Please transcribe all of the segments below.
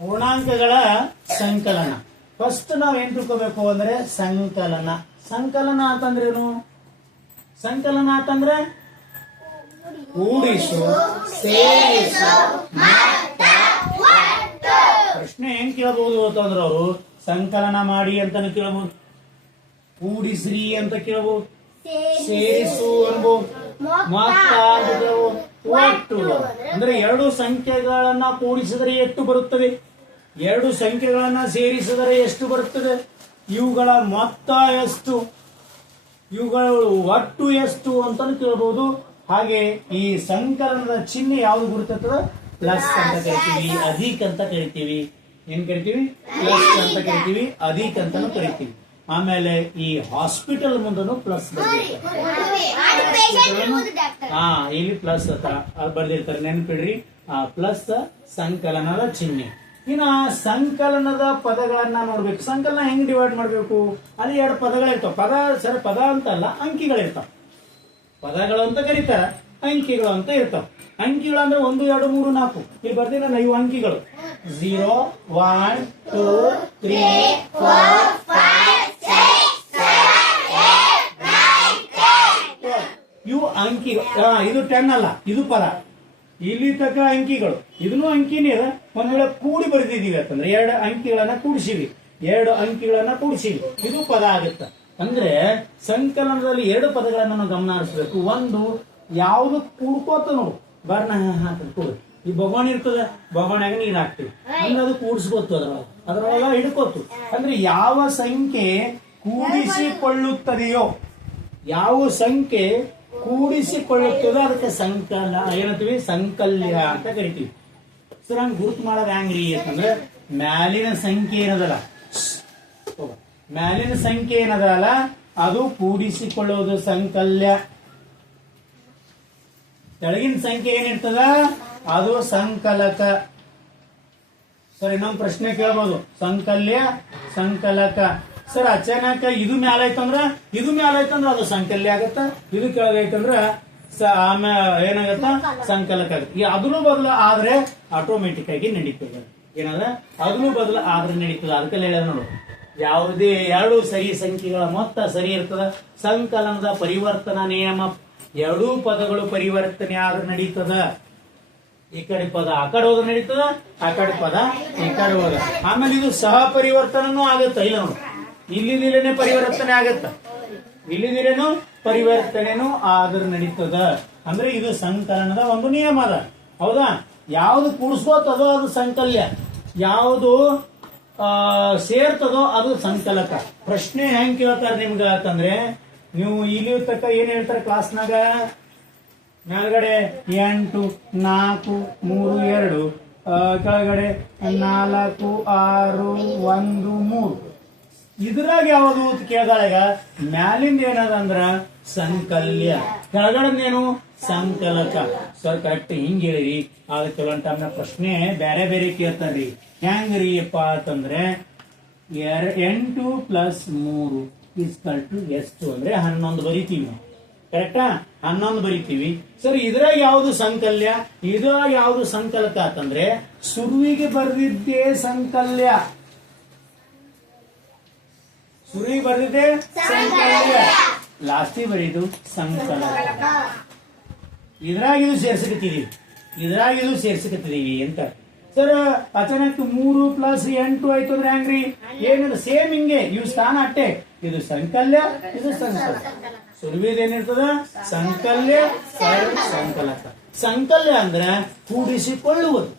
ಪೂರ್ಣಾಂಕಗಳ ಸಂಕಲನ. ಫಸ್ಟ್ ನಾವ್ ಏನ್ ತಿಳ್ಕೋಬೇಕು ಅಂದ್ರೆ ಸಂಕಲನ. ಸಂಕಲನ ಅಂತಂದ್ರೇನು? ಸಂಕಲನ ಅಂತಂದ್ರೆ ಕೂಡಿಸು, ಸೇರಿಸು. ಪ್ರಶ್ನೆ ಹೆಂಗ್ ಕೇಳಬಹುದು ಅಂತಂದ್ರೆ ಅವರು ಸಂಕಲನ ಮಾಡಿ ಅಂತಾನು ಕೇಳಬಹುದು, ಕೂಡಿಸ್ರಿ ಅಂತ ಕೇಳಬಹುದು, ಸೇರಿಸು ಅನ್ಬಹುದು, ಮೊತ್ತ ಅಂತ ಕೇಳಬಹುದು, ಒಟ್ಟು ಅಂದ್ರೆ ಎರಡು ಸಂಖ್ಯೆಗಳನ್ನ ಕೂಡಿಸಿದರೆ ಎಷ್ಟು ಬರುತ್ತದೆ, ಎರಡು ಸಂಖ್ಯೆಗಳನ್ನ ಸೇರಿಸಿದರೆ ಎಷ್ಟು ಬರುತ್ತದೆ, ಇವುಗಳ ಮೊತ್ತ ಎಷ್ಟು, ಇವುಗಳ ಒಟ್ಟು ಎಷ್ಟು ಅಂತಾನು ಕೇಳಬಹುದು. ಹಾಗೆ ಈ ಸಂಕಲನದ ಚಿಹ್ನೆ ಯಾವ್ದು ಗುರುತದ? ಪ್ಲಸ್ ಅಂತ ಕರಿತೀವಿ, ಅಧಿಕ ಅಂತ ಕರಿತೀವಿ. ಏನ್ ಕರಿತೀವಿ? ಪ್ಲಸ್ ಅಂತ ಕರಿತೀವಿ, ಅಧಿಕ ಅಂತಾನು ಕರಿತೀವಿ. ಆಮೇಲೆ ಈ ಹಾಸ್ಪಿಟಲ್ ಮುಂದನು ಪ್ಲಸ್ ಬರ್ದಿರ್ತಾರೆ. ಇಲ್ಲಿ ಪ್ಲಸ್ ಬರ್ದಿರ್ತಾರೆ, ನೆನಪಿಡ್ರಿ. ಪ್ಲಸ್ ಸಂಕಲನದ ಚಿಹ್ನೆ. ಇನ್ನ ಸಂಕಲನದ ಪದಗಳನ್ನ ನೋಡ್ಬೇಕು. ಸಂಕಲನ ಹೆಂಗ್ ಡಿವೈಡ್ ಮಾಡ್ಬೇಕು? ಅಲ್ಲಿ ಎರಡು ಪದಗಳಿರ್ತಾವ. ಪದ ಅಂತಲ್ಲ, ಅಂಕಿಗಳಿರ್ತಾವ. ಪದಗಳು ಅಂತ ಕರೀತಾರ, ಅಂಕಿಗಳು ಅಂತ ಇರ್ತಾವ. ಅಂಕಿಗಳು ಅಂದ್ರೆ 1, 2, 3, 4 ಇಲ್ಲಿ ಬರ್ತೀನಲ್ಲ, ಇವು ಅಂಕಿಗಳು. 0, 1, 2, 3, 4, 5, 6, 7, 8, 9, 10. ಇವು ಅಂಕಿ. ಇದು 10 ಅಲ್ಲ, ಇದು ಪದ. ಇಲ್ಲಿ ತಕ್ಕ ಅಂಕಿಗಳು, ಇದನ್ನು ಅಂಕಿನೇ ಅದ. ಒಂದ್ ವೇಳೆ ಕೂಡಿ ಬರೆದಿದೀವಿ ಅಂತಂದ್ರೆ 2 ಅಂಕಿಗಳನ್ನ ಕೂಡಿಸಿವಿ, 2 ಅಂಕಿಗಳನ್ನ ಕೂಡಿಸಿವಿ, ಇದು ಪದ ಆಗುತ್ತೆ. ಅಂದ್ರೆ ಸಂಕಲನದಲ್ಲಿ 2 ಪದಗಳನ್ನ ನಾವು ಗಮನ ಹರಿಸಬೇಕು. ಒಂದು ಯಾವ್ದು ಕೂಡ್ಕೋತ ನೋಡು, ಬರ್ಣ ಹಾಕಿ ಈ ಬೊಗೋಣಿ ಇರ್ತದೆ, ಬೊಗೋಣ್ಯಾಗ ನೀರ್ ಹಾಕ್ತಿವಿ ಅಂದ್ರೆ ಅದು ಕೂಡಿಸ್ಕೊತು, ಅದ್ರೊಳಗ ಹಿಡ್ಕೋತು. ಅಂದ್ರೆ ಯಾವ ಸಂಖ್ಯೆ ಕೂಡಿಸಿಕೊಳ್ಳುತ್ತದೆಯೋ, ಯಾವ ಸಂಖ್ಯೆ ಕೂಡಿಸಿಕೊಳ್ಳುತ್ತದೋ ಅದಕ್ಕೆ ಸಂಕಲ ಏನಂತೀವಿ? ಸಂಕಲ್ಯ ಅಂತ ಕರಿತೀವಿ. ಸರ್ ಹಂಗ ಗುರುತು ಮಾಡೋದು ಹೆಂಗ್ರಿ ಅಂತಂದ್ರೆ, ಮ್ಯಾಲಿನ ಸಂಖ್ಯೆ ಏನದಲ್ಲ, ಮ್ಯಾಲಿನ ಸಂಖ್ಯೆ ಏನದಲ್ಲ ಅದು ಕೂಡಿಸಿಕೊಳ್ಳುವುದು ಸಂಕಲ್ಯ. ಕೆಳಗಿನ ಸಂಖ್ಯೆ ಏನಿರ್ತದ ಅದು ಸಂಕಲಕ. ಸರ್ ಇನ್ನೊಂದು ಪ್ರಶ್ನೆ ಕೇಳಬಹುದು, ಸಂಕಲ್ಯ, ಸಂಕಲಕ. ಸರ್ ಅಚಾನಕ ಇದು ಮ್ಯಾಲ ಐತಂದ್ರ ಇದು ಮ್ಯಾಲ ಐತಂದ್ರ ಅದು ಸಂಕಲ್ಯ ಆಗತ್ತ, ಇದು ಕೆಳಗೈತಂದ್ರ ಆಮೇಲೆ ಏನಾಗತ್ತ? ಸಂಕಲಕ ಆಗತ್ತೆ. ಈ ಅದನ್ನು ಬದಲು ಆದ್ರೆ ಆಟೋಮೆಟಿಕ್ ಆಗಿ ನಡೀತದೆ. ಏನಂದ್ರೆ ಅದನ್ನು ಬದಲು ಆದ್ರೆ ನಡೀತದೆ. ಅದಕ್ಕೆಲ್ಲ ಹೇಳ ನೋಡು, ಯಾವುದೇ 2 ಸರಿ ಸಂಖ್ಯೆಗಳ ಮೊತ್ತ ಸರಿ ಇರ್ತದ. ಸಂಕಲನದ ಪರಿವರ್ತನಾ ನಿಯಮ, 2 ಪದಗಳು ಪರಿವರ್ತನೆ ಆದ್ರೆ ನಡೀತದ. ಈ ಕಡೆ ಪದ ಆ ಕಡೆ ಹೋದ್ರೆ ನಡೀತದ, ಆ ಕಡೆ ಪದ ಈ ಕಡೆ ಹೋದ. ಆಮೇಲೆ ಇದು ಸಹ ಪರಿವರ್ತನೂ ಆಗತ್ತ. ಇಲ್ಲ ನೋಡು, ಇಲ್ಲಿದಿರೇನೆ ಪರಿವರ್ತನೆ ಆಗತ್ತ, ಇಲ್ಲಿದಿರೇನು ಪರಿವರ್ತನೆನೂ ಆದ್ರೆ ನಡೀತದ. ಅಂದ್ರೆ ಇದು ಸಂಕಲನದ ಒಂದು ನಿಯಮ ಅದ. ಹೌದಾ? ಯಾವ್ದು ಕೂಡಿಸ್ಕೋತದೋ ಅದು ಸಂಕಲ್ಯ, ಯಾವುದು ಸೇರ್ತದೋ ಅದು ಸಂಕಲಕ. ಪ್ರಶ್ನೆ ಹೆಂಗ್ ಕೇಳ್ತಾರೆ ನಿಮ್ಗ ಅಂತಂದ್ರೆ, ನೀವು ಇಲ್ಲಿ ತಕ್ಕ ಏನ್ ಹೇಳ್ತಾರೆ ಕ್ಲಾಸ್ನಾಗ, ಮೇಲ್ಗಡೆ 8, 4, 3, 2, ಕೆಳಗಡೆ 4, 6, 1, 3. ಇದ್ರಾಗ ಯಾವುದು ಕೇಳಿದಾಗ ಮ್ಯಾಲಿಂದ ಏನದಂದ್ರ ಸಂಕಲ್ಯ, ಕೆಳಗಡೆನೇನು ಸಂಕಲಕ. ಸರ್ ಕರೆಕ್ಟ್ ಹಿಂಗ್ ಹೇಳಿರಿ. ಆದ ಕೆಲವೊಂದು ಟೈಮ್ನ ಪ್ರಶ್ನೆ ಬೇರೆ ಬೇರೆ ಕೇಳ್ತಾರ್ರಿ. ಹೆಂಗ್ರಿ ಅಪ್ಪ ಅಂತಂದ್ರೆ 8 + 3 = ಎಷ್ಟು ಅಂದ್ರೆ 11 ಬರಿತೀವಿ. ಕರೆಕ್ಟಾ? 11 ಬರಿತೀವಿ. ಸರಿ, ಇದ್ರಾಗ ಯಾವ್ದು ಸಂಕಲ್ಯ, ಇದ್ರಾಗ ಯಾವ್ದು ಸಂಕಲಕ ಅಂತಂದ್ರೆ ಸುರುವಿಗೆ ಬರೆದಿದ್ದೇ ಸಂಕಲ್ಯ, ಸುರುವಿಗೆ ಬರೆದಿದ್ದೇ ಸಂಕಲ್ಯ, ಲಾಸ್ಟಿಗೆ ಬರೀದು ಸಂಕಲಕ. ಇದ್ರಾಗ ಇದು ಸೇರ್ಸಕತ್ತೀವಿ, ಇದ್ರಾಗ ಇದು ಸೇರ್ಸಕತ್ತೀವಿ ಅಂತ. ಸರ್ ಅಚಾನಕ್ 3 + 8 ಆಯ್ತು ಅಂದ್ರೆ ಹೆಂಗ್ರಿ? ಏನಿಲ್ಲ, ಸೇಮ್ ಹಿಂಗೆ, ಇವು ಸ್ಥಾನ ಅಟ್ಟೆ. ಇದು ಸಂಕಲ್ಯ, ಇದು ಸಂಕಲಕ. ಸುರುವಿದೇನಿರ್ತದ? ಸಂಕಲ್ಯ, ಸಂಕಲಕ. ಸಂಕಲ್ಯ ಅಂದ್ರೆ ಕೂಡಿಸಿಕೊಳ್ಳುವುದು,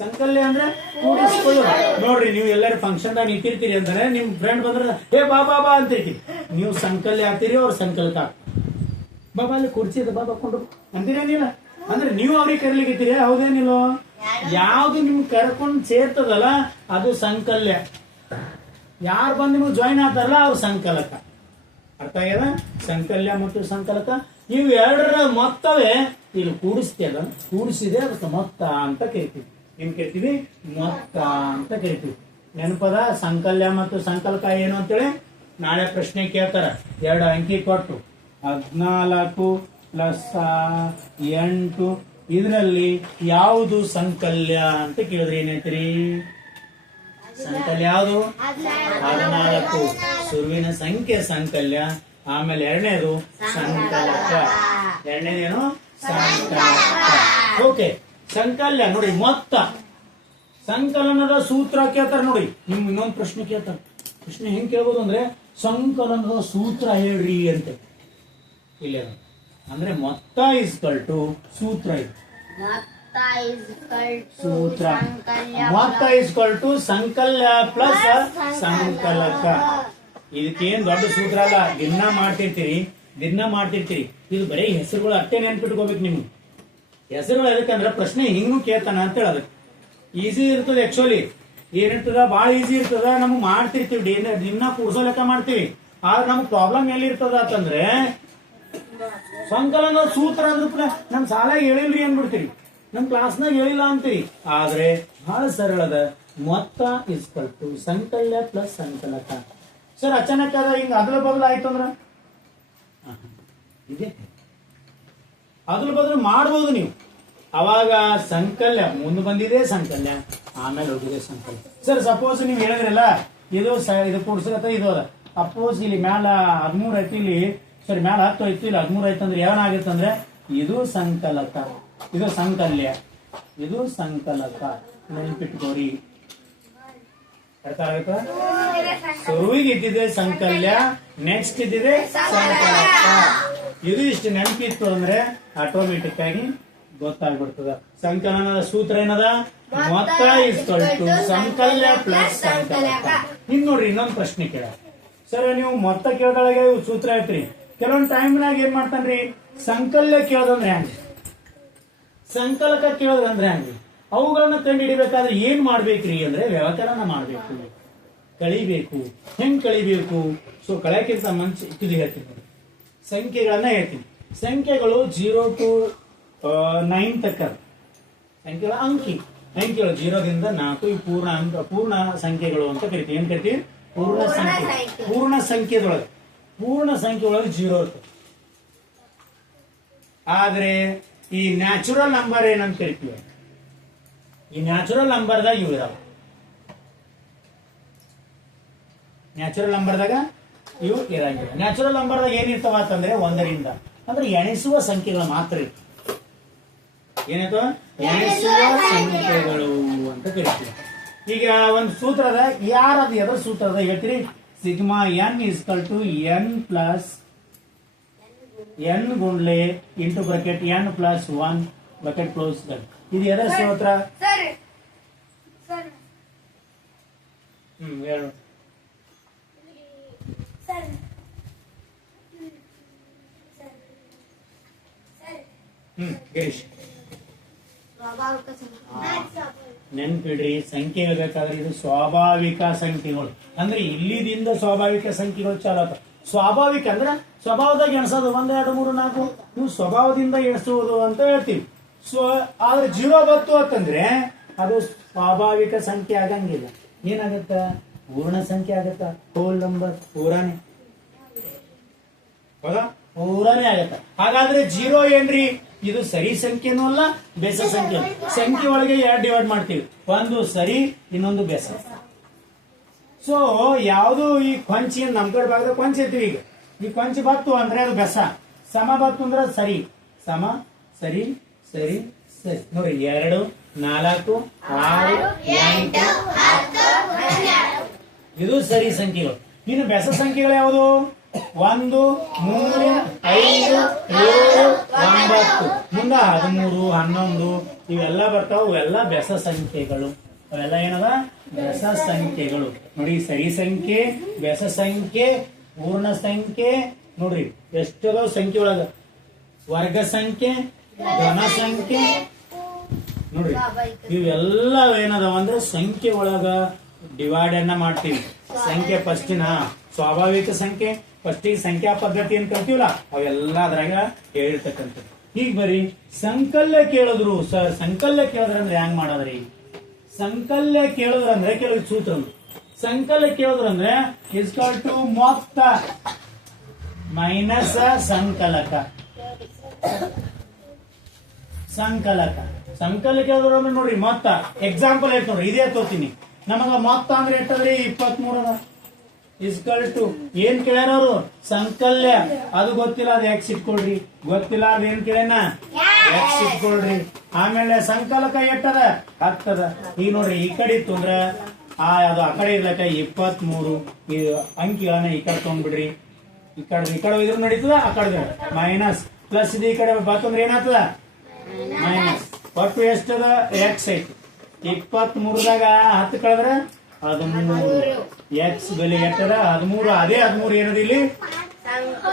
ಸಂಕಲ್ಯ ಅಂದ್ರೆ ಕೂಡಿಸಿಕೊಳ್ಳುವುದು. ನೋಡ್ರಿ, ನೀವು ಎಲ್ಲರೂ ಫಂಕ್ಷನ್ ದಾಗ ನಿಂತಿರ್ತೀರಿ ಅಂದ್ರೆ ನಿಮ್ ಫ್ರೆಂಡ್ ಬಂದ್ರೆ ಹೇ ಬಾಬಾ ಬಾ ಅಂತಿರ್ತೀರಿ. ನೀವು ಸಂಕಲ್ಯ ಆಗ್ತೀರಿ, ಅವ್ರ ಸಂಕಲ್ಕ. ಬಾಬಾ ಅಲ್ಲಿ ಕುರ್ಚಿ ಇದೆ ಬಾಬಾ ಕೊಂಡು ಅಂತೀರೇನಿಲ್ಲ ಅಂದ್ರೆ ನೀವು ಅವ್ರಿಗೆ ಕರಿಲಿಕ್ಕಿದ್ದೀರಿ. ಹೌದೇನಿಲ್ಲ? ಯಾವ್ದು ನಿಮ್ಗೆ ಕರ್ಕೊಂಡು ಸೇರ್ತದಲ್ಲ ಅದು ಸಂಕಲ್ಯ. ಯಾರು ಬಂದು ನಿಮ್ಗೆ ಜಾಯಿನ್ ಆಗ್ತಾರಲ್ಲ ಅವ್ರ ಸಂಕಲಕ. ಅರ್ಥ ಆಗ್ಯದ? ಸಂಕಲ್ಯ ಮತ್ತು ಸಂಕಲಕ ಇವು ಎರಡರ ಮೊತ್ತವೇ ಇಲ್ಲಿ ಕೂಡಿಸ್ತೇವೆ, ಕೂಡಿಸಿದೆ ಅದಕ್ಕೆ ಮೊತ್ತ ಅಂತ ಕರಿತೀವಿ. ಏನ್ ಕರಿತೀವಿ? ಮೊತ್ತ ಅಂತ ಕರಿತೀವಿ. ನೆನಪದ? ಸಂಕಲ್ಯ ಮತ್ತು ಸಂಕಲಕ ಏನು ಅಂತೇಳಿ ನಾಳೆ ಪ್ರಶ್ನೆ ಕೇಳ್ತಾರ. 2 ಅಂಕಿ ಕೊಟ್ಟು 14 + 8 ಇದರಲ್ಲಿ ಯಾವುದು ಸಂಕಲ್ಯ ಅಂತ ಕೇಳಿದ್ರೆ ಏನೈತ್ರಿ? ಸಂಕಲ್ಯ ಯಾವುದು? 14. ಸುರುವಿನ ಸಂಖ್ಯೆ ಸಂಕಲ್ಯ. ಆಮೇಲೆ ಎರಡನೇದು ಸಂಕಲಕ. ಎರಡನೇದೇನು? ಸಂಕಲಕ. ಓಕೆ, ಸಂಕಲ್ಯ ನೋಡಿ, ಮೊತ್ತ ಸಂಕಲನದ ಸೂತ್ರ ಕೇಳ್ತಾರ ನೋಡಿ. ನಿಮ್ ಇನ್ನೊಂದು ಪ್ರಶ್ನೆ ಕೇಳ್ತಾರ. ಪ್ರಶ್ನೆ ಹೆಂಗ್ ಕೇಳ್ಬೋದು ಅಂದ್ರೆ, ಸಂಕಲನದ ಸೂತ್ರ ಹೇಳ್ರಿ ಅಂತ. ಇಲ್ಲ ಅಂದ್ರೆ ಮೊತ್ತ ಇಸ್ಕಲ್ ಟು ಸೂತ್ರ. ಇದು ಸೂತ್ರ. ಮೊತ್ತ ಇಸ್ಕಲ್ ಟು ಸಂಕಲ್ಯ ಪ್ಲಸ್ ಸಂಕಲಕ. ಇದಕ್ಕೇನ್ ದೊಡ್ಡ ಸೂತ್ರ ಅಲ್ಲ. ದಿನ ಮಾಡ್ತಿರ್ತೀರಿ. ಇದು ಬರೀ ಹೆಸರುಗಳು ಅಷ್ಟೇ ನೆನ್ಪಿಟ್ಕೋಬೇಕು. ನಿಮ್ಗೆ ಹೆಸರುಗಳು ಎದಕ್ಕಂದ್ರೆ ಪ್ರಶ್ನೆ ಹಿಂಗೂ ಕೇಳ್ತಾನ ಅಂತ ಹೇಳೋದು. ಈಸಿ ಇರ್ತದೆ. ಆಕ್ಚುಲಿ ಏನಿರ್ತದ, ಬಾಳ ಈಸಿ ಇರ್ತದ. ನಮ್ಗೆ ಮಾಡ್ತಿರ್ತೀವಿ, ದಿನ ಕೂಡ್ಸೋ ಲೆಕ್ಕ ಮಾಡ್ತೀವಿ. ಆದ್ರೆ ನಮ್ಗೆ ಪ್ರಾಬ್ಲಮ್ ಎಲ್ಲಿ ಇರ್ತದ ಅಂತಂದ್ರೆ, ಸಂಕಲನ ಸೂತ್ರ ಅಂದ್ರೂ ಕೂಡ ನಮ್ ಶಾಲೆಗೆ ಹೇಳಿಲ್ರಿ ಅಂದ್ಬಿಡ್ತೀರಿ, ನಮ್ ಕ್ಲಾಸ್ನಾಗ ಹೇಳಿಲ್ಲ ಅಂತೀರಿ. ಆದ್ರೆ ಬಹಳ ಸರಳದ. ಮೊತ್ತ ಇಸ್ಕಲ್ ಟು ಸಂಕಲ್ಯ ಪ್ಲಸ್ ಸಂಕಲಕ. ಸರ್ ಅಚಾನಕ್ ಅದ ಹಿಂಗ ಅದಲ ಬದಲು ಆಯ್ತು ಅಂದ್ರ ಇದೆ, ಅದಲ ಬದಲು ಮಾಡ್ಬೋದು ನೀವು. ಅವಾಗ ಸಂಕಲ್ಯ ಮುಂದೆ ಬಂದಿದೆ, ಸಂಕಲ್ಯ ಆಮೇಲೆ ಹೋಗಿದೆ ಸಂಕಲ್ಯ. ಸರ್ ಸಪೋಸ್ ನೀವು ಹೇಳಿದ್ರಲ್ಲ, ಇದು ಕೂಡ್ಸಕತ್ತ ಇದು ಅದ. ಅಪೋಸ್ ಇಲ್ಲಿ ಮ್ಯಾಲ 13 ಐತಿ, ಇಲ್ಲಿ ಸರಿ ಮ್ಯಾಲ 10 ಐತಿ, ಇಲ್ಲಿ 13 ಐತಿ ಅಂದ್ರೆ ಏನಾಗುತ್ತಂದ್ರೆ ಇದು ಸಂಕಲಕ, ಇದು ಸಂಕಲ್ಯ, ಇದು ಸಂಕಲಕ. ನೆನ್ಪಿಟ್ಕೋರಿ. ಅರ್ಥ ಆಗುತ್ತಾ? ಶುರುವಿಗೆ ಇದ್ದಿದೆ ಸಂಕಲ್ಯ, ನೆಕ್ಸ್ಟ್ ಇದ್ದಿದೆ ಸಂಕಲಕ. ಇದು ಇಷ್ಟು ನೆನಪಿತ್ತು ಅಂದ್ರೆ ಆಟೋಮೆಟಿಕ್ ಆಗಿ ಗೊತ್ತಾಗ್ಬಿಡ್ತದ. ಸಂಕಲನದ ಸೂತ್ರ ಏನದ? ಮೊತ್ತ ಇಸ್ಕಲ್ ಟು ಸಂಕಲ್ಯ ಪ್ಲಸ್ ಸಂಕಲಕ. ಇನ್ ನೋಡ್ರಿ, ಇನ್ನೊಂದು ಪ್ರಶ್ನೆ ಕೇಳ. ಸರ್ ನೀವು ಮೊತ್ತ ಕೇಳದೊಳಗೆ ಸೂತ್ರ ಐತ್ರಿ. ಕೆಲವೊಂದು ಟೈಮ್ನಾಗ ಏನ್ ಮಾಡ್ತಾನ್ರಿ, ಸಂಕಲ್ಯ ಕೇಳೋದಂದ್ರೆ ಹ್ಯಾಂಗ, ಸಂಕಲಕ ಕೇಳೋದಂದ್ರೆ ಹ್ಯಾಂಗ್ರಿ. ಅವುಗಳನ್ನ ಕಂಡು ಹಿಡಿಬೇಕಾದ್ರೆ ಏನ್ ಮಾಡ್ಬೇಕ್ರಿ ಅಂದ್ರೆ, ವ್ಯವಕಲನ ಮಾಡ್ಬೇಕು, ಕಳಿಬೇಕು. ಹೆಂಗ್ ಕಳಿಬೇಕು? ಸೊ ಕಳೆಯಕ್ಕಿಂತ ಮುಂಚೆ ಇದು ಹೇಳ್ತೀನಿ, ಸಂಖ್ಯೆಗಳನ್ನ ಹೇಳ್ತೀನಿ. ಸಂಖ್ಯೆಗಳು 0 to 9 ತಕ್ಕ ಸಂಖ್ಯೆಗಳ ಅಂಕಿಗಳು 0 ದಿಂದ 4 ಈ ಪೂರ್ಣ ಸಂಖ್ಯೆಗಳು ಅಂತ ಕರಿತೀವಿ. ಏನ್ ಕರಿತೀವಿ? ಪೂರ್ಣ ಸಂಖ್ಯೆ. ಪೂರ್ಣ ಸಂಖ್ಯೆದೊಳಗೆ 0 ಇರ್ತದೆ. ಆದ್ರೆ ಈ ನ್ಯಾಚುರಲ್ ನಂಬರ್ ಏನಂತ ಕರಿತೀವಿ, ಈ ನ್ಯಾಚುರಲ್ ನಂಬರ್ದಾಗ ಇವು ಇದಾವ. ನ್ಯಾಚುರಲ್ ನಂಬರ್ದಾಗ ಇವು ಇರಂಗಿಲ್ಲ. ನ್ಯಾಚುರಲ್ ನಂಬರ್ದಾಗ ಏನಿರ್ತಾವ ಅಂತಂದ್ರೆ 1 ರಿಂದ, ಅಂದ್ರೆ ಎಣಿಸುವ ಸಂಖ್ಯೆಗಳು ಮಾತ್ರ ಇರ್ತವೆ. ಏನಾಯ್ತು? ಎಣಿಸುವ ಸಂಖ್ಯೆಗಳು ಅಂತ ಕರಿತೀವಿ. ಈಗ ಒಂದು ಸೂತ್ರದ ಯಾರದು ಎದ್ರ ಸೂತ್ರದ ಹೇಳ್ತೀರಿ? ಸಿಗ್ಮಾ ಎನ್ ಇಸ್ಕಲ್ ಟು ಎನ್ ಪ್ಲಸ್ ಎನ್ ಗುಂಡ್ಲೆ into bracket n plus 1 bracket close. ಇದು ಎದರ ಸೂತ್ರ? ಹೇಳು. ಗಿರೀಶ್ ನೆನ್ಪಿಡ್ರಿ, ಸಂಖ್ಯೆ ಹೇಳ್ಬೇಕಾದ್ರೆ ಇದು ಸ್ವಾಭಾವಿಕ ಸಂಖ್ಯೆಗಳು. ಅಂದ್ರೆ ಇಲ್ಲಿದಿಂದ ಸ್ವಾಭಾವಿಕ ಸಂಖ್ಯೆಗಳು ಚಾಲು ಆಗ್ತವೆ. ಸ್ವಾಭಾವಿಕ ಅಂದ್ರೆ ಸ್ವಭಾವದಾಗ ಎಣಿಸೋದು 1 2 3 4 ನೀವು ಸ್ವಭಾವದಿಂದ ಎಣಿಸುವುದು ಅಂತ ಹೇಳ್ತೀವಿ. ಆದ್ರೆ 0 ಬಂತು ಅಂತಂದ್ರೆ ಅದು ಸ್ವಾಭಾವಿಕ ಸಂಖ್ಯೆ ಆಗಂಗಿಲ್ಲ. ಏನಾಗತ್ತ? ಪೂರ್ಣ ಸಂಖ್ಯೆ ಆಗತ್ತ. ಹೋಲ್ ನಂಬರ್ ಪೂರಾನೇ, ಹೌದಾ? ಪೂರಾನೇ ಆಗತ್ತ. ಹಾಗಾದ್ರೆ 0 ಏನ್ರಿ? ಇದು ಸರಿ ಸಂಖ್ಯೆನೂ ಅಲ್ಲ, ಬೆಸ ಸಂಖ್ಯೆ. ಸಂಖ್ಯೆ ಒಳಗೆ 2 ಡಿವೈಡ್ ಮಾಡ್ತೀವಿ, ಒಂದು ಸರಿ ಇನ್ನೊಂದು ಬೆಸ. ಸೊ ಯಾವುದು ಈ ಕೊಂಚಿ ನಮ್ ಕಡೆ ಭಾಗದ ಕೊಂಚ ಇರ್ತೀವಿ. ಈಗ ಈ ಕೊಂಚ ಬತ್ತು ಅಂದ್ರೆ ಅದು ಬೆಸ, ಸಮ ಬತ್ತು ಅಂದ್ರೆ ಸರಿ, ಸಮ ಸರಿ ಸರಿ ಸರಿ. ನೋಡಿ 2 4 6 8 ಇದು ಸರಿ ಸಂಖ್ಯೆಗಳು. ಇನ್ನು ಬೆಸ ಸಂಖ್ಯೆಗಳು ಯಾವುದು? 1 3 5 7 9 ಮುಂದೆ 13 11 ಇವೆಲ್ಲ ಬರ್ತಾವ. ಇವೆಲ್ಲ ಬೆಸ ಸಂಖ್ಯೆಗಳು. ಅವೆಲ್ಲ ಏನದ? ಬೆಸ ಸಂಖ್ಯೆಗಳು. ನೋಡಿ, ಸರಿ ಸಂಖ್ಯೆ, ಬೆಸ ಸಂಖ್ಯೆ, ಪೂರ್ಣ ಸಂಖ್ಯೆ. ನೋಡ್ರಿ ಎಷ್ಟದ ಸಂಖ್ಯೆ ಒಳಗ ವರ್ಗ ಸಂಖ್ಯೆ, ಘನ ಸಂಖ್ಯೆ. ನೋಡ್ರಿ ಇವೆಲ್ಲ ಏನದಾವ ಅಂದ್ರೆ ಸಂಖ್ಯೆ ಒಳಗ ಡಿವೈಡ್ ಅನ್ನ ಮಾಡ್ತೀವಿ. ಸಂಖ್ಯೆ ಫಸ್ಟಿನ ಸ್ವಾಭಾವಿಕ ಸಂಖ್ಯೆ, ಫಸ್ಟಿಗೆ ಸಂಖ್ಯಾ ಪದ್ಧತಿ ಅಂತ ಕರಿತೀವಲ್ಲ, ಅವೆಲ್ಲ ಅದ್ರಾಗ ಹೇಳಿರ್ತಕ್ಕಂಥದ್ದು. ಈಗ ಬರೀ ಸಂಕಲ್ಯ ಕೇಳಿದ್ರು. ಸರ್ ಸಂಕಲ್ಯ ಕೇಳಿದ್ರಂದ್ರೆ ಹೆಂಗ್ ಮಾಡೋದ್ರಿ? ಸಂಕಲ್ಯ ಕೇಳಿದ್ರಂದ್ರೆ ಕೆಲವು ಸೂತ್ರ. ಸಂಕಲ್ಯ ಕೇಳಿದ್ರಂದ್ರೆ ಇಸ್ಕಾಲ್ ಟು ಮೊತ್ತ ಮೈನಸ್ ಸಂಕಲಕ. ಸಂಕಲಕ ಸಂಕಲ್ಯ ಕೇಳಿದ್ರು ಅಂದ್ರೆ ನೋಡ್ರಿ ಮೊತ್ತ. ಎಕ್ಸಾಂಪಲ್ ಹೇಳ್ತ ನೋಡ್ರಿ, ಇದೇ ತೋತೀನಿ. ನಮಗ ಮೊತ್ತ ಅಂದ್ರೆ ಎಷ್ಟದ್ರಿ 23 ಅದ. ಇಸ್ಕಲ್ ಟು ಏನ್ ಕೇಳ್ಯಾರ ಅವರು ಸಂಕಲ್ಯ, ಅದು ಗೊತ್ತಿಲ್ಲ, ಅದು ಎಕ್ಸ್ ಇಟ್ಕೊಳ್ರಿ. ಗೊತ್ತಿಲ್ಲ ಅದು ಏನ್ ಕೇಳ್ಯಾನ ಎಕ್ಸ್ ಇಟ್ಕೊಳ್ರಿ. ಆಮೇಲೆ ಸಂಕಲಕ ಎಟ್ಟದ 10 ಅದ. ಈಗ ನೋಡ್ರಿ ಈ ಕಡೆ ಇತ್ತು ಅಂದ್ರ ಅದು ಆ ಕಡೆ ಇರ್ಲಕ್ಕ 23 ಅಂಕಿಗಳನ್ನ ಈ ಕಡೆ ತಗೊಂಡ್ಬಿಡ್ರಿ. ಈ ಕಡೆ ಇದ್ರ ನಡೀತದ, ಆ ಕಡೆ ಮೈನಸ್ ಪ್ಲಸ್ ಇದು ಈ ಕಡೆ ಬರ್ತಂದ್ರೆ ಏನಾಗ್ತದ ಮೈನಸ್. ಒಟ್ಟು ಎಷ್ಟದ ಎಕ್ಸ್ ಐತಿ. 23ದಾಗ 10 ಕಳೆದ್ರ 13. ಎಕ್ಸ್ ಬೆಲೆ ಎಟ್ಟದ 13. ಅದೇ 13 ಏನದ ಇಲ್ಲಿ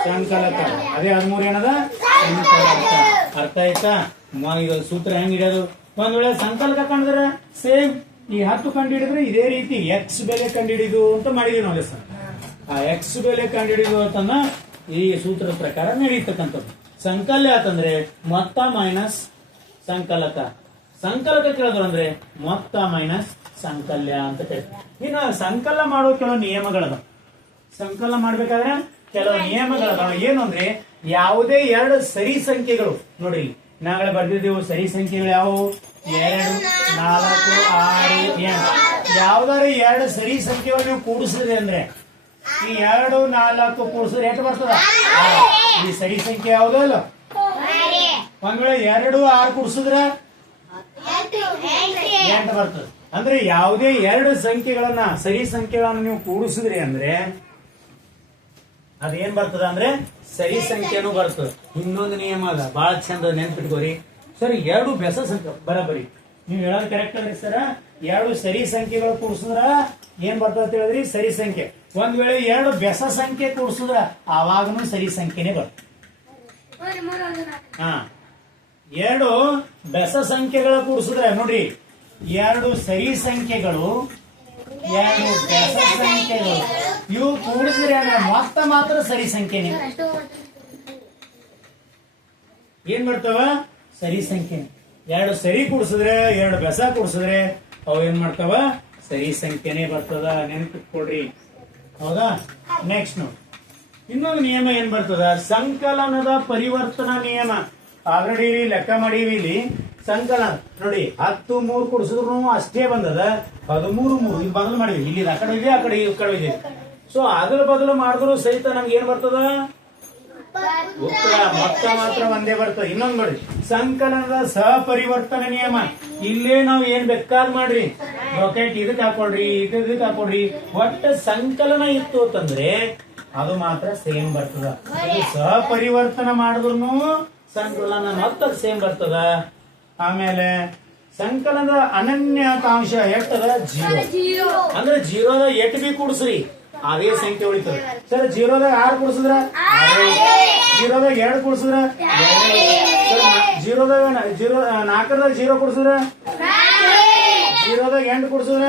ಸಂಕಲಕ. ಅದೇ 13 ಏನದ ಸಂಕಲಕ. ಅರ್ಥ ಆಯ್ತಾ? ಇದು ಸೂತ್ರ ಹೆಂಗ್ ಹಿಡಿಯೋದು? ಒಂದ್ ವೇಳೆ ಸಂಕಲಕ ಕಂಡಿದ್ರೆ ಸೇಮ್ ಈ 10 ಕಂಡು ಹಿಡಿದ್ರೆ ಇದೇ ರೀತಿ ಎಕ್ಸ್ ಬೆಲೆ ಕಂಡು ಹಿಡಿದು ಅಂತ ಮಾಡಿದೀವಿ ನಾವು ಸರ್. ಆ ಎಕ್ಸ್ ಬೆಲೆ ಕಂಡು ಹಿಡಿದು ಅಂತಂದ ಈ ಸೂತ್ರದ ಪ್ರಕಾರ ನಡೀತಕ್ಕಂಥದ್ದು. ಸಂಕಲ್ಯ ಆತಂದ್ರೆ ಮೊತ್ತ ಮೈನಸ್ ಸಂಕಲಕ. ಸಂಕಲಕ ಕೇಳಿದ್ರು ಅಂದ್ರೆ ಮೊತ್ತ ಮೈನಸ್ ಸಂಕಲ್ಯ ಅಂತ ಕೇಳ್ತಾರೆ. ಇನ್ನು ಸಂಕಲ ಮಾಡೋ ಕೆಲವು ನಿಯಮಗಳದ. ಸಂಕಲನ ಮಾಡ್ಬೇಕಾದ್ರೆ ಕೆಲವು ನಿಯಮಗಳದಾವ. ಏನು ಅಂದ್ರೆ ಯಾವುದೇ 2 ಸರಿ ಸಂಖ್ಯೆಗಳು ನೋಡ್ರಿ, ನಾಳೆ ಬರ್ದಿದ್ದೇವು ಸರಿ ಸಂಖ್ಯೆಗಳು ಯಾವುವು? 2, 4, 6, 8. ಯಾವ್ದಾರು 2 ಸರಿ ಸಂಖ್ಯೆಗಳು ನೀವು ಕೂಡಿಸಿದ್ರಿ ಅಂದ್ರೆ ಈ 2, 4 ಕೂಡಿಸಿದ್ರೆ ಎಷ್ಟು ಬರ್ತದ? ಈ ಸರಿ ಸಂಖ್ಯೆ ಯಾವ್ದು ಅಲ್ಲ. ಒಂದ್ ವೇಳೆ 2, 6 ಕೂಡಿಸಿದ್ರ 8 ಬರ್ತದೆ. ಅಂದ್ರೆ ಯಾವುದೇ 2 ಸಂಖ್ಯೆಗಳನ್ನ ಸರಿ ಸಂಖ್ಯೆಗಳನ್ನ ನೀವು ಕೂಡಿಸಿದ್ರಿ ಅಂದ್ರೆ ಅದೇನ್ ಬರ್ತದ ಅಂದ್ರೆ ಸರಿ ಸಂಖ್ಯೆನೂ ಬರ್ತದೆ. ಇನ್ನೊಂದು ನಿಯಮ ಅದ, ಬಹಳ ಚಂದ ನೆನ್ಪಿಟ್ಕೋರಿ ಸರ್. 2 ಬೆಸ ಸಂಖ್ಯೆ ಬರಬರಿ ನೀವು ಹೇಳೋದು ಕರೆಕ್ಟ್ ಅಲ್ರಿ ಸರ್. 2 ಸರಿ ಸಂಖ್ಯೆಗಳು ಕೂಡಿಸಿದ್ರ ಏನ್ ಬರ್ತದ ಅಂತ ಹೇಳಿದ್ರಿ? ಸರಿ ಸಂಖ್ಯೆ. ಒಂದ್ ವೇಳೆ 2 ಬೆಸ ಸಂಖ್ಯೆ ಕೂಡಿಸಿದ್ರ ಆವಾಗನು ಸರಿ ಸಂಖ್ಯೆನೇ ಬರ್ತದೆ. 2 ಬೆಸ ಸಂಖ್ಯೆಗಳ ಕೂಡಿಸಿದ್ರೆ ನೋಡ್ರಿ, 2 ಸರಿ ಸಂಖ್ಯೆಗಳು 2 ಬೆಸ ಸಂಖ್ಯೆಗಳು ಇವು ಕೂಡಿಸಿದ್ರೆ ಅಂದ್ರೆ ಮೊತ್ತ ಮಾತ್ರ ಸರಿ ಸಂಖ್ಯೆನೇ. ಏನ್ ಮಾಡ್ತಾವ? ಸರಿ ಸಂಖ್ಯೆ. 2 ಸರಿ ಕೂಡಿಸಿದ್ರೆ 2 ಬೆಸ ಕೂಡಿಸಿದ್ರೆ ಅವು ಏನ್ ಮಾಡ್ತಾವ? ಸರಿ ಸಂಖ್ಯೆನೇ ಬರ್ತದ. ನೆನಪಿಟ್ಕೊಳ್ರಿ. ಹೌದಾ? ನೆಕ್ಸ್ಟ್ ನೋಡಿ, ಇನ್ನೊಂದು ನಿಯಮ ಏನ್ ಬರ್ತದ? ಸಂಕಲನದ ಪರಿವರ್ತನಾ ನಿಯಮ. ಆಲ್ರೆಡಿ ಲೆಕ್ಕ ಮಾಡೀವಿ. ಇಲ್ಲಿ ಸಂಕಲನ ನೋಡಿ 10 3 ಕೂಡಿಸಿದ್ರು ಅಷ್ಟೇ ಬಂದದ. 13 3 ಇಲ್ಲಿ ಬದಲು ಮಾಡಿವಿ. ಇಲ್ಲಿ ಆ ಕಡೆ ಇದೆ, ಆ ಕಡೆ ಈ ಕಡೆ ಇದೆ. ಸೊ ಅದ್ರ ಬದಲು ಮಾಡಿದ್ರು ಸಹಿತ ನಮ್ಗೆ ಏನ್ ಬರ್ತದ? ಉತ್ತರ ಮೊತ್ತ ಮಾತ್ರ ಒಂದೇ ಬರ್ತದೆ. ಇನ್ನೊಂದು ನೋಡಿ, ಸಂಕಲನದ ಸಹಪರಿವರ್ತನ ನಿಯಮ. ಇಲ್ಲೇ ನಾವು ಏನ್ ಬೇಕಾದ್ ಮಾಡ್ರಿ, ರಾಕೆಟ್ ಇದಕ್ ಹಾಕೊಳ್ರಿ, ಇದಕ್ ಹಾಕೊಳ್ರಿ, ಒಟ್ಟ ಸಂಕಲನ ಇತ್ತು ಅಂತಂದ್ರೆ ಅದು ಮಾತ್ರ ಸೇಮ್ ಬರ್ತದ. ಸಹಪರಿವರ್ತನ ಮಾಡಿದ್ರು ಸಂಕಲನ ಮೊತ್ತ ಸೇಮ್ ಬರ್ತದ. ಆಮೇಲೆ ಸಂಕಲನದ ಅನನ್ಯತಾಂಶ ಎಷ್ಟದ? 0. ಅಂದ್ರೆ 0ದ 8 ಬಿ ಕೂಡಿಸ್ರಿ ಅದೇ ಸಂಖ್ಯೆ ಉಳಿತದೆ. ಸರ್ 0ದಾಗ 6 ಕೂಡಿಸಿದ್ರ 0ದಾಗ 2 ಕೂಡಿಸಿದ್ರ 0ದಾಗ 4ದಾಗ 0 ಕೂಡಿಸಿದ್ರ 0ದಾಗ 8 ಕೂಡಿಸಿದ್ರ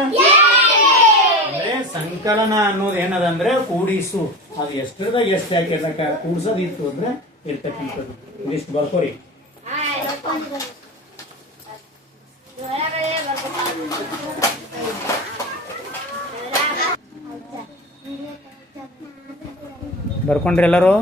ಅಂದ್ರೆ ಸಂಕಲನ ಅನ್ನೋದು ಏನದ ಅಂದ್ರೆ ಕೂಡಿಸು. ಅದು ಎಷ್ಟರದಾಗ ಎಷ್ಟು ಹಾಕಿರ್ಲಕ್ಕ ಕೂಡ್ಸೋದು ಇತ್ತು ಅಂದ್ರೆ ಇರ್ತಕ್ಕಂಥದ್ದು. ಇದಿಷ್ಟು ಬರ್ಕೋರಿ. ಬರ್ಕೊಂಡ್ರಿ ಎಲ್ಲರೂ?